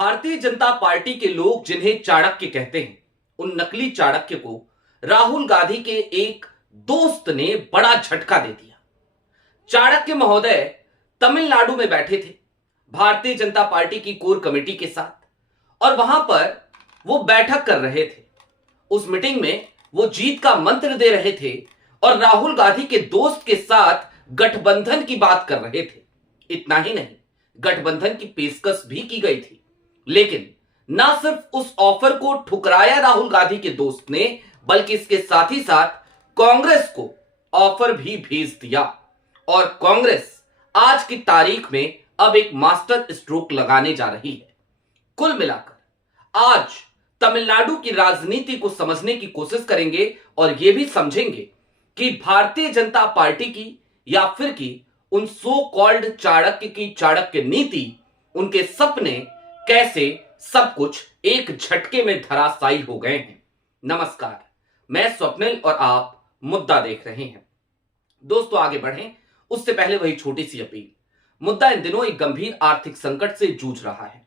Bharatiya Janata party के लोग जिन्हें चाणक्य कहते हैं, उन नकली चाणक्य को राहुल गांधी के एक दोस्त ने बड़ा झटका दे दिया। चाणक्य महोदय तमिलनाडु में बैठे थे भारतीय जनता पार्टी की कोर कमेटी के साथ और वहां पर वो बैठक कर रहे थे। उस मीटिंग में वो जीत का मंत्र दे रहे थे और राहुल गांधी के दोस्त के साथ गठबंधन की बात कर रहे थे। इतना ही नहीं, गठबंधन की पेशकश भी की गई थी, लेकिन ना सिर्फ उस ऑफर को ठुकराया राहुल गांधी के दोस्त ने, बल्कि इसके साथ ही साथ कांग्रेस को ऑफर भी भेज दिया। और कांग्रेस आज की तारीख में अब एक मास्टर स्ट्रोक लगाने जा रही है। कुल मिलाकर आज तमिलनाडु की राजनीति को समझने की कोशिश करेंगे और यह भी समझेंगे कि भारतीय जनता पार्टी की या फिर की उन सो कॉल्ड चाणक्य की चाणक्य नीति, उनके सपने कैसे सब कुछ एक झटके में धराशायी हो गए हैं। नमस्कार, मैं स्वप्निल और आप मुद्दा देख रहे हैं। दोस्तों, आगे बढ़ें उससे पहले वही छोटी सी अपील। मुद्दा इन दिनों एक गंभीर आर्थिक संकट से जूझ रहा है।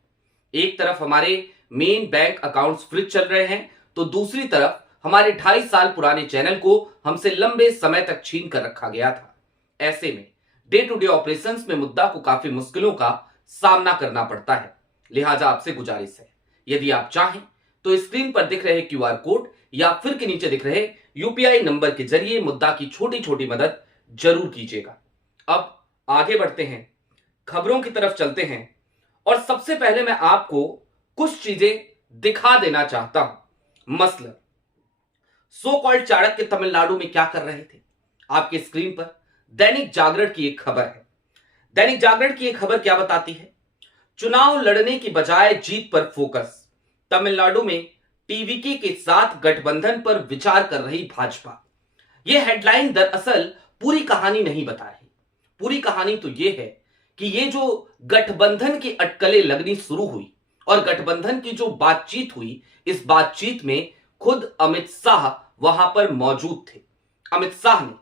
एक तरफ हमारे मेन बैंक अकाउंट्स फ्रीज चल रहे हैं, तो दूसरी तरफ हमारे 2.5 साल पुराने चैनल को हमसे लंबे समय तक छीन कर रखा गया था। ऐसे में डे टू डे ऑपरेशंस में मुद्दा को काफी मुश्किलों का सामना करना पड़ता है। लिहाजा आपसे गुजारिश है, यदि आप चाहें तो स्क्रीन पर दिख रहे क्यूआर कोड या फिर के नीचे दिख रहे यूपीआई नंबर के जरिए मुद्दा की छोटी छोटी मदद जरूर कीजिएगा। अब आगे बढ़ते हैं, खबरों की तरफ चलते हैं और सबसे पहले मैं आपको कुछ चीजें दिखा देना चाहता हूं। मसलन सो कॉल्ड चाणक्य तमिलनाडु में क्या कर रहे थे। आपके स्क्रीन पर दैनिक जागरण की एक खबर है। दैनिक जागरण की एक खबर क्या बताती है? चुनाव लड़ने की बजाय जीत पर फोकस, तमिलनाडु में टीवीके के साथ गठबंधन पर विचार कर रही भाजपा। यह हेडलाइन दरअसल पूरी कहानी नहीं बता रही। पूरी कहानी तो यह है कि ये जो गठबंधन की अटकलें लगनी शुरू हुई और गठबंधन की जो बातचीत हुई, इस बातचीत में खुद अमित शाह वहां पर मौजूद थे। अमित शाह ने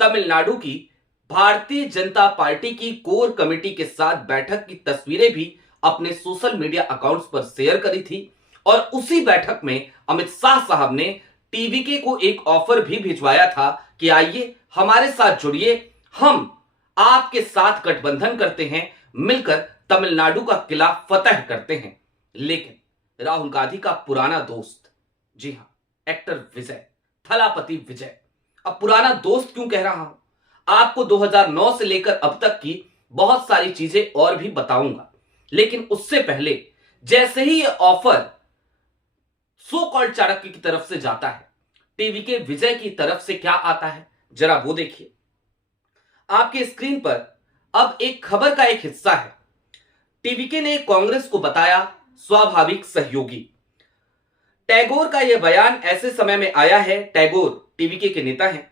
तमिलनाडु की भारतीय जनता पार्टी की कोर कमेटी के साथ बैठक की तस्वीरें भी अपने सोशल मीडिया अकाउंट्स पर शेयर करी थी और उसी बैठक में अमित शाह साहब ने टीवीके को एक ऑफर भी भिजवाया था कि आइए हमारे साथ जुड़िए, हम आपके साथ गठबंधन करते हैं, मिलकर तमिलनाडु का किला फतह करते हैं। लेकिन राहुल गांधी का पुराना दोस्त, जी हां, एक्टर विजय, थलापति विजय। अब पुराना दोस्त क्यों कह रहा हूं? आपको 2009 से लेकर अब तक की बहुत सारी चीजें और भी बताऊंगा, लेकिन उससे पहले जैसे ही यह ऑफर सो कॉल्ड चाणक्य की तरफ से जाता है, टीवीके विजय की तरफ से क्या आता है जरा वो देखिए। आपके स्क्रीन पर अब एक खबर का एक हिस्सा है। टीवीके ने कांग्रेस को बताया स्वाभाविक सहयोगी। टैगोर का यह बयान ऐसे समय में आया है, टैगोर टीवीके के नेता हैं,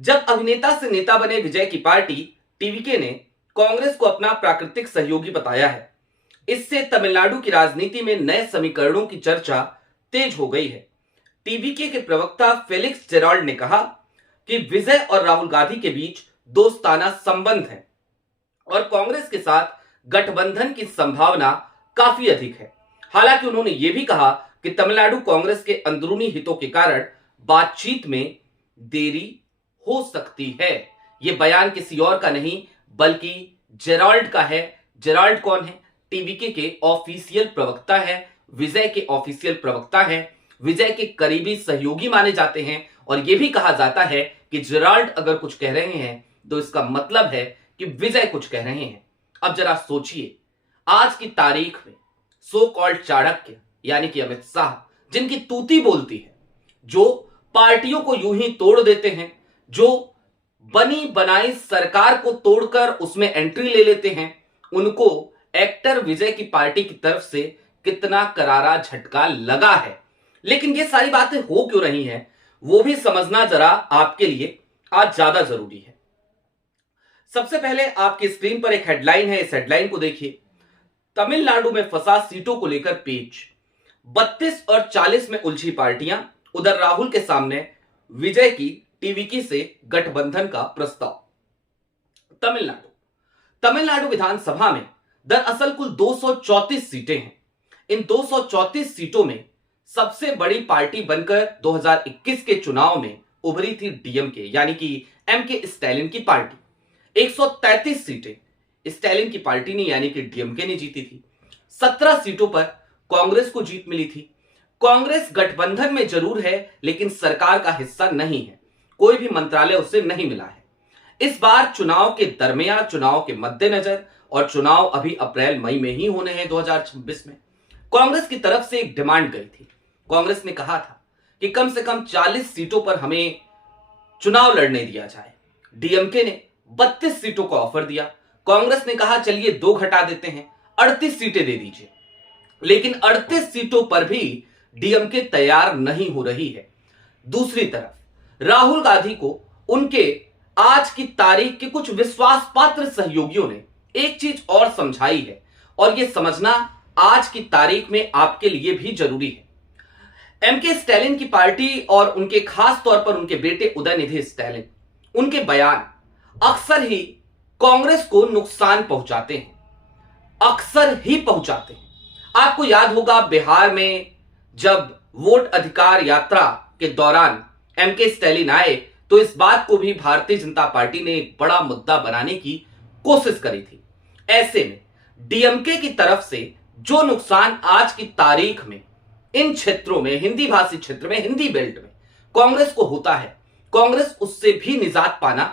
जब अभिनेता से नेता बने विजय की पार्टी टीवीके ने कांग्रेस को अपना प्राकृतिक सहयोगी बताया है। इससे तमिलनाडु की राजनीति में नए समीकरणों की चर्चा तेज हो गई है। टीवीके के प्रवक्ता फेलिक्स जेराल्ड ने कहा कि विजय और राहुल गांधी के बीच दोस्ताना संबंध है और कांग्रेस के साथ गठबंधन की संभावना काफी अधिक है। हालांकि उन्होंने यह भी कहा कि तमिलनाडु कांग्रेस के अंदरूनी हितों के कारण बातचीत में देरी हो सकती है। यह बयान किसी और का नहीं बल्कि जेराल्ड का है। जेराल्ड कौन है? टीवीके के ऑफिशियल प्रवक्ता है, विजय के ऑफिशियल प्रवक्ता है, विजय के करीबी सहयोगी माने जाते हैं। और यह भी कहा जाता है कि जेराल्ड अगर कुछ कह रहे हैं तो इसका मतलब है कि विजय कुछ कह रहे हैं। अब जरा सोचिए, आज की तारीख में सो कॉल्ड चाणक्य यानी कि अमित शाह, जिनकी तूती बोलती है, जो पार्टियों को यूं ही तोड़ देते हैं, जो बनी बनाई सरकार को तोड़कर उसमें एंट्री ले लेते हैं, उनको एक्टर विजय की पार्टी की तरफ से कितना करारा झटका लगा है। लेकिन ये सारी बातें हो क्यों रही हैं, वो भी समझना जरा आपके लिए आज ज्यादा जरूरी है। सबसे पहले आपकी स्क्रीन पर एक हेडलाइन है, इस हेडलाइन को देखिए। तमिलनाडु में फंसा सीटों को लेकर पेच, 32 और 40 में उलझी पार्टियां, उधर राहुल के सामने विजय की टीवीके से गठबंधन का प्रस्ताव। तमिलनाडु विधानसभा में दरअसल कुल 234 सीटें हैं। इन 234 सीटों में सबसे बड़ी पार्टी बनकर 2021 के चुनाव में उभरी थी डीएमके, यानी कि एमके स्टैलिन की पार्टी। 133 सीटें स्टैलिन की पार्टी ने यानी कि डीएमके ने जीती थी। 17 सीटों पर कांग्रेस को जीत मिली थी। कांग्रेस गठबंधन में जरूर है लेकिन सरकार का हिस्सा नहीं है, कोई भी मंत्रालय उसे नहीं मिला है। इस बार चुनाव के दरमियान, चुनाव के मद्देनजर, और चुनाव अभी अप्रैल मई में ही होने हैं 2026 में, कांग्रेस की तरफ से एक डिमांड गई थी। कांग्रेस ने कहा था कि कम से कम 40 सीटों पर हमें चुनाव लड़ने दिया जाए। डीएमके ने 32 सीटों का ऑफर दिया। कांग्रेस ने कहा चलिए 2 घटा देते हैं, 38 सीटें दे दीजिए। लेकिन 38 सीटों पर भी डीएमके तैयार नहीं हो रही है। दूसरी तरफ राहुल गांधी को उनके आज की तारीख के कुछ विश्वास पात्र सहयोगियों ने एक चीज और समझाई है, और यह समझना आज की तारीख में आपके लिए भी जरूरी है। एमके स्टैलिन की पार्टी और उनके खास तौर पर उनके बेटे उदयनिधि स्टैलिन, उनके बयान अक्सर ही कांग्रेस को नुकसान पहुंचाते हैं, अक्सर ही पहुंचाते हैं। आपको याद होगा बिहार में जब वोट अधिकार यात्रा के दौरान एमके स्टैलिन आए तो इस बात को भी भारतीय जनता पार्टी ने एक बड़ा मुद्दा बनाने की कोशिश करी थी। ऐसे में डीएमके की तरफ से जो नुकसान आज की तारीख में इन क्षेत्रों में, हिंदी भाषी क्षेत्र में, हिंदी बेल्ट में कांग्रेस को होता है, कांग्रेस उससे भी निजात पाना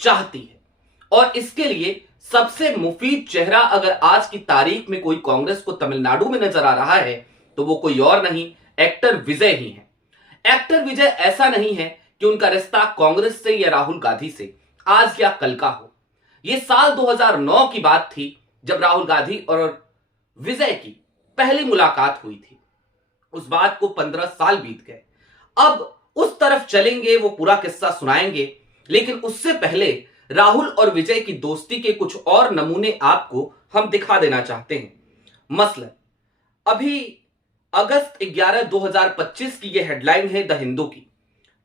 चाहती है। और इसके लिए सबसे मुफीद चेहरा अगर आज की तारीख में कोई कांग्रेस को तमिलनाडु में नजर आ रहा है तो वो कोई और नहीं, एक्टर विजय ही है। एक्टर विजय ऐसा नहीं है कि उनका रिश्ता कांग्रेस से या राहुल गांधी से आज या कल का हो। यह साल 2009 की बात थी जब राहुल गांधी और विजय की पहली मुलाकात हुई थी। उस बात को 15 साल बीत गए। अब उस तरफ चलेंगे, वो पूरा किस्सा सुनाएंगे, लेकिन उससे पहले राहुल और विजय की दोस्ती के कुछ और नमूने आपको हम दिखा देना चाहते हैं। मसलन अभी अगस्त 11, 2025 की यह हेडलाइन है द हिंदू की।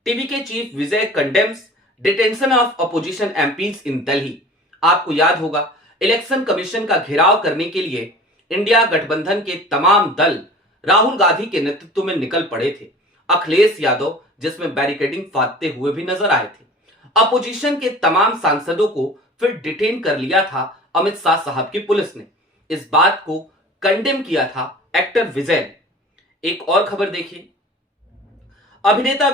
टीवी के chief Vijay condemns detention of opposition MPs in Delhi. आपको याद होगा इलेक्शन कमीशन का घेराव करने के लिए इंडिया गठबंधन के तमाम दल राहुल गांधी के नेतृत्व में निकल पड़े थे। अखिलेश यादव जिसमें बैरिकेडिंग फादते हुए भी नजर आए थे। अपोजिशन के तमाम सांसदों को फिर डिटेन कर लिया था अमित शाह साहब की पुलिस ने। इस बात को कंडेम किया था एक्टर विजय ने। एक और खबर देखिए, अभिनेता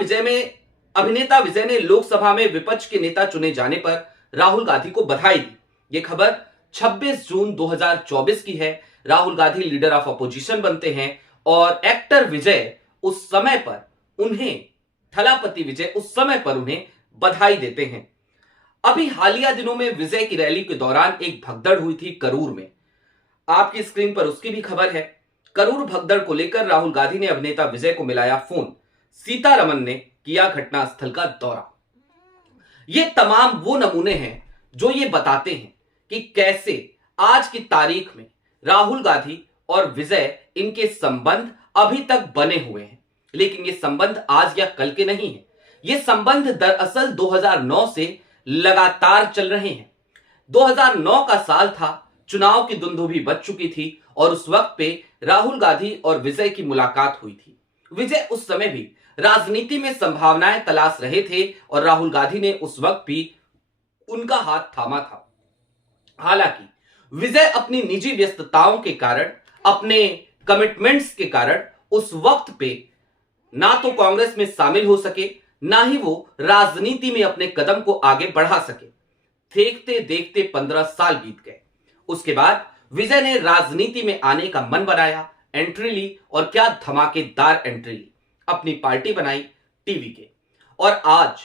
विजय ने लोकसभा में विपक्ष के नेता चुने जाने पर राहुल गांधी को बधाई दी। यह खबर 26 जून 2024 की है। Rahul Gandhi leader of opposition बनते हैं और एक्टर विजय उस समय पर उन्हें, थलापति विजय उस समय पर उन्हें बधाई देते हैं। अभी हालिया दिनों में विजय की रैली के दौरान एक भगदड़ हुई थी करूर में। आपकी स्क्रीन पर उसकी भी खबर है। करूर भगदड़ को लेकर राहुल गांधी ने अभिनेता विजय को मिलाया फोन। सीतारमन ने किया घटनास्थल का दौरा। ये तमाम वो नमूने हैं जो ये बताते हैं कि कैसे आज की तारीख में राहुल गांधी और विजय, इनके संबंध अभी तक बने हुए हैं। लेकिन ये संबंध आज या कल के नहीं है। ये संबंध दरअसल 2009 से लगातार चल रहे हैं। 2009 का साल था, चुनाव की धुंधुभी बज चुकी थी और उस वक्त पे राहुल गांधी और विजय की मुलाकात हुई थी। विजय उस समय भी राजनीति में संभावनाएं तलाश रहे थे और राहुल गांधी ने उस वक्त भी उनका हाथ थामा था। हालांकि विजय अपनी निजी व्यस्तताओं के कारण, अपने कमिटमेंट्स के कारण उस वक्त पे ना तो कांग्रेस में शामिल हो सके, ना ही वो राजनीति में अपने कदम को आगे बढ़ा सके। देखते देखते 15 साल बीत गए। उसके बाद विजय ने राजनीति में आने का मन बनाया, एंट्री ली, और क्या धमाकेदार एंट्री ली। अपनी पार्टी बनाई टीवीके, और आज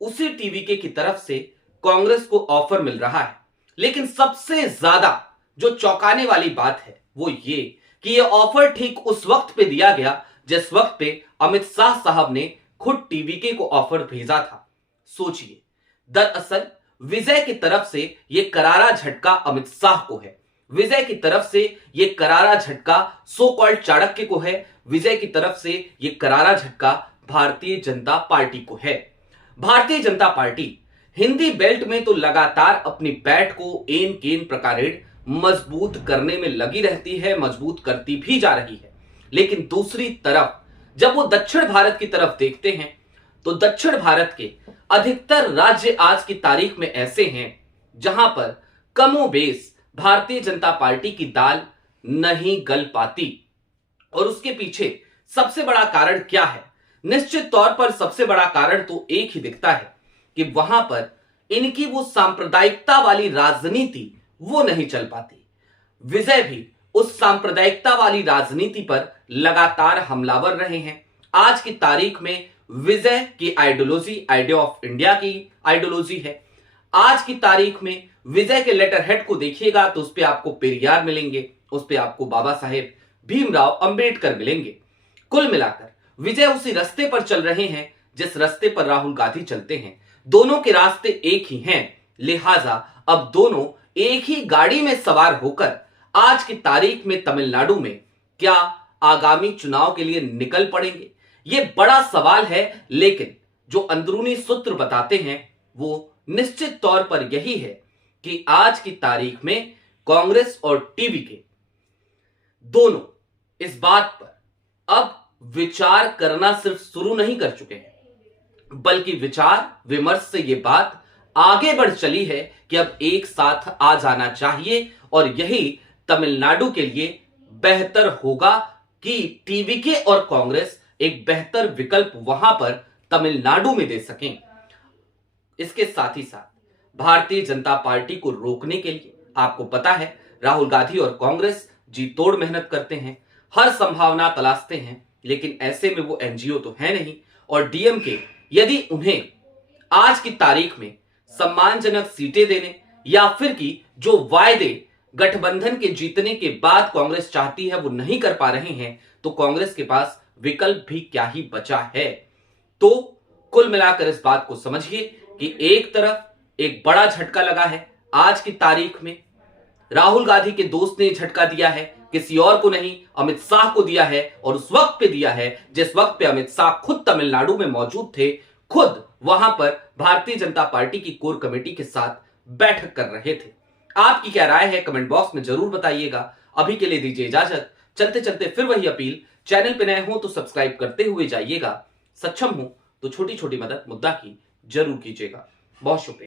उसी टीवीके की तरफ से कांग्रेस को ऑफर मिल रहा है। लेकिन सबसे ज्यादा जो चौंकाने वाली बात है वो ये कि ये ऑफर ठीक उस वक्त पे दिया गया जिस वक्त पे अमित शाह साहब ने खुद टीवीके को ऑफर भेजा था। सोचिए, दरअसल विजय की तरफ से यह करारा झटका अमित शाह को है। विजय की तरफ से यह करारा झटका सो कॉल्ड चाणक्य को है। विजय की तरफ से यह करारा झटका भारतीय जनता पार्टी को है। भारतीय जनता पार्टी हिंदी बेल्ट में तो लगातार अपनी बैठ को एन केन प्रकारेण मजबूत करने में लगी रहती है, मजबूत करती भी जा रही है। लेकिन दूसरी तरफ जब वो दक्षिण भारत की तरफ देखते हैं तो दक्षिण भारत के अधिकतर राज्य आज की तारीख में ऐसे हैं जहां पर कमोबेश भारतीय जनता पार्टी की दाल नहीं गल पाती। और उसके पीछे सबसे बड़ा कारण क्या है? निश्चित तौर पर सबसे बड़ा कारण तो एक ही दिखता है कि वहां पर इनकी वो सांप्रदायिकता वाली राजनीति वो नहीं चल पाती। विजय भी उस सांप्रदायिकता वाली राजनीति पर लगातार हमलावर रहे हैं। आज की तारीख में विजय की आइडियोलॉजी आइडिया ऑफ इंडिया की आइडियोलॉजी है। आज की तारीख में विजय के लेटर हेड को देखिएगा तो उस पे आपको पेरियार मिलेंगे, उस पे आपको बाबा साहेब भीमराव अंबेडकर मिलेंगे। कुल मिलाकर विजय उसी रास्ते पर चल रहे हैं जिस रास्ते पर राहुल गांधी चलते हैं। दोनों के रास्ते एक ही हैं, लिहाजा अब दोनों एक ही गाड़ी में सवार होकर आज की तारीख में तमिलनाडु में क्या आगामी चुनाव के लिए निकल पड़ेंगे? यह बड़ा सवाल है, लेकिन जो अंदरूनी सूत्र बताते हैं वो निश्चित तौर पर यही है कि आज की तारीख में कांग्रेस और टीवीके दोनों इस बात पर अब विचार करना सिर्फ शुरू नहीं कर चुके हैं, बल्कि विचार विमर्श से यह बात आगे बढ़ चली है कि अब एक साथ आ जाना चाहिए और यही तमिलनाडु के लिए बेहतर होगा कि टीवीके और कांग्रेस एक बेहतर विकल्प वहां पर तमिलनाडु में दे सकें। इसके साथ ही साथ भारतीय जनता पार्टी को रोकने के लिए आपको पता है राहुल गांधी और कांग्रेस जी तोड़ मेहनत करते हैं, हर संभावना तलाशते हैं, लेकिन ऐसे में वो एनजीओ तो है नहीं। और डीएमके यदि उन्हें आज की तारीख में सम्मानजनक सीटें देने या फिर कि जो वायदे गठबंधन के जीतने के बाद कांग्रेस चाहती है वो नहीं कर पा रहे हैं, तो कांग्रेस के पास विकल्प भी क्या ही बचा है। तो कुल मिलाकर इस बात को समझिए कि एक तरफ एक बड़ा झटका लगा है आज की तारीख में, राहुल गांधी के दोस्त ने झटका दिया है, किसी और को नहीं अमित शाह को दिया है। और उस वक्त पे दिया है जिस वक्त पे अमित शाह खुद तमिलनाडु में मौजूद थे, खुद वहां पर भारतीय जनता पार्टी की कोर कमेटी के साथ बैठक कर रहे थे। आपकी क्या राय है कमेंट बॉक्स में जरूर बताइएगा। अभी के लिए दीजिए इजाजत। चलते चलते फिर वही अपील, चैनल पे नए हो तो सब्सक्राइब करते हुए जाइएगा, सक्षम हो तो छोटी छोटी मदद मुद्दा की जरूर कीजिएगा। बहुत शुक्रिया।